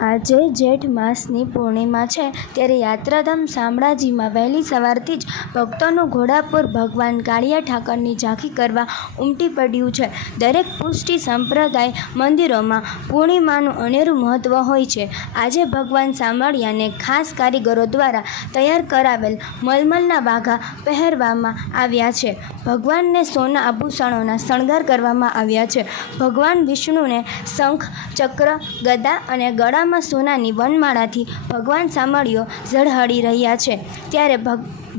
આજે જેઠ માસની પૂર્ણિમા છે, ત્યારે યાત્રાધામ શામળાજીમાં વહેલી સવારથી જ ભક્તોનું ઘોડાપુર ભગવાન કાળિયા ઠાકરની ઝાંખી કરવા ઉમટી પડ્યું છે. દરેક પુષ્ટિ સંપ્રદાય મંદિરોમાં પૂર્ણિમાનું અનેરું મહત્ત્વ હોય છે. આજે ભગવાન શામળિયાને ખાસ કારીગરો દ્વારા તૈયાર કરાવેલ મલમલના વાઘા પહેરવામાં આવ્યા છે. ભગવાનને સોના આભૂષણોના શણગાર કરવામાં આવ્યા છે. ભગવાન વિષ્ણુને શંખ, ચક્ર, ગદા અને ગળામાં સોનાની વનમાળાથી ભગવાન શામળિયો ઝળહળી રહ્યા છે. ત્યારે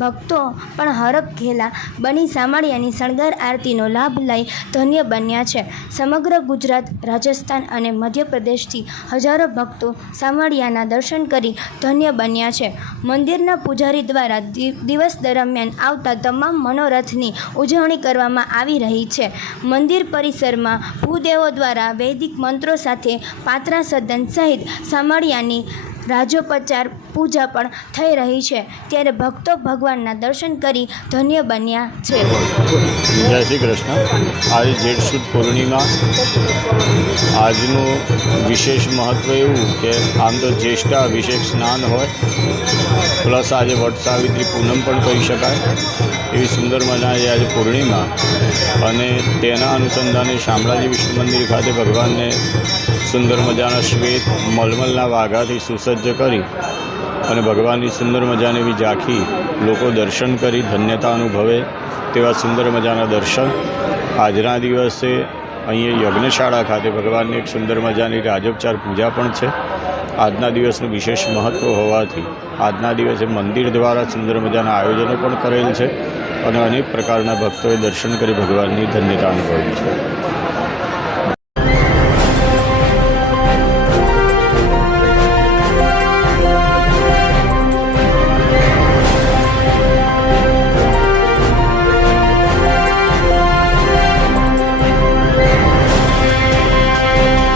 ભક્તો પણ હરખઘેલા બની શામળિયાની શણગાર આરતીનો લાભ લઈ ધન્ય બન્યા છે. સમગ્ર ગુજરાત, રાજસ્થાન અને મધ્યપ્રદેશથી હજારો ભક્તો શામળિયાના દર્શન કરી ધન્ય બન્યા છે. મંદિરના પૂજારી દ્વારા દિવસ દરમિયાન આવતા તમામ મનોરથની ઉજવણી કરવામાં આવી રહી છે. મંદિર પરિસરમાં ભૂદેવો દ્વારા વૈદિક મંત્રો સાથે પાત્રા સદન સહિત શામળિયાની રાજોપચાર પૂજા પણ થઈ રહી છે. ત્યારે ભક્તો ભગવાનના દર્શન કરી ધન્ય બન્યા છે. જય શ્રી કૃષ્ણ. આજે જેઠ સુદ પૂર્ણિમા. આજનું વિશેષ મહત્ત્વ એવું કે આમ તો જ્યેષ્ઠા અભિષેક સ્નાન હોય, પ્લસ આજે વટ સાવિત્રી પૂનમ પણ કહી શકાય એવી સુંદર મજાની આજે પૂર્ણિમા, અને તેના અનુસંધાને શામળાજી વિષ્ણુ મંદિર ખાતે ભગવાનને સુંદર મજાના શ્વેત મલમલના વાઘાથી સુસજ્જ કરી અને ભગવાનની સુંદર મજાની એવી ઝાંખી લોકો દર્શન કરી ધન્યતા અનુભવે તેવા સુંદર મજાના દર્શન. આજના દિવસે અહીંયા યજ્ઞશાળા ખાતે ભગવાનની એક સુંદર મજાની રાજોપચાર પૂજા પણ છે. આજના દિવસનું વિશેષ મહત્ત્વ હોવાથી આજના દિવસે મંદિર દ્વારા સુંદર મજાના આયોજનો પણ કરેલ છે અને અનેક પ્રકારના ભક્તોએ દર્શન કરી ભગવાનની ધન્યતા અનુભવી છે.